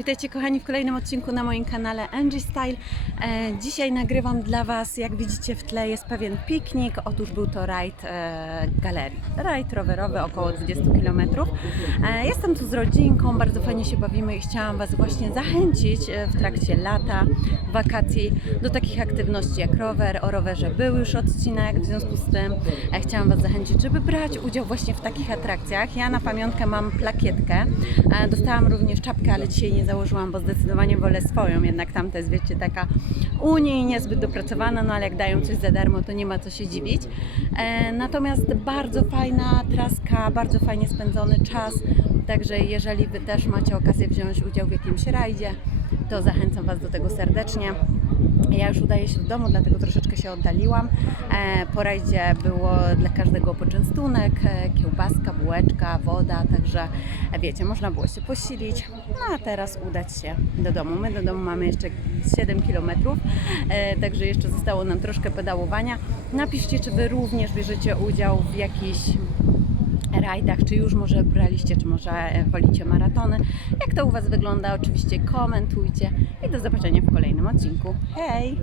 Witajcie kochani w kolejnym odcinku na moim kanale Angie Style. E, dzisiaj nagrywam dla Was, jak widzicie w tle jest pewien piknik. Otóż był to rajd e, galerii. Rajd rowerowy około 20 km. E, jestem tu z rodzinką, bardzo fajnie się bawimy i chciałam Was właśnie zachęcić w trakcie lata, wakacji do takich aktywności jak rower. O rowerze był już odcinek, w związku z tym chciałam Was zachęcić, żeby brać udział właśnie w takich atrakcjach. Ja na pamiątkę mam plakietkę. Dostałam również czapkę, ale dzisiaj nie założyłam, bo zdecydowanie wolę swoją. Jednak tamta jest, wiecie, taka u niej niezbyt dopracowana, no ale jak dają coś za darmo, to nie ma co się dziwić. E, Natomiast bardzo fajna traska, bardzo fajnie spędzony czas. Także jeżeli Wy też macie okazję wziąć udział w jakimś rajdzie, to zachęcam Was do tego serdecznie. Ja już udaję się do domu, dlatego troszeczkę się oddaliłam. E, Po rajdzie było dla każdego poczęstunek, e, kiełbaska, bułeczka, woda, także e, wiecie, można było się posilić. No a teraz udać się do domu. My do domu mamy jeszcze 7 km, także jeszcze zostało nam troszkę pedałowania. Napiszcie, czy Wy również bierzecie udział w jakichś rajdach, czy już może braliście, czy może wolicie maratony. Jak to u Was wygląda? Oczywiście komentujcie i do zobaczenia w kolejnym odcinku. Hej!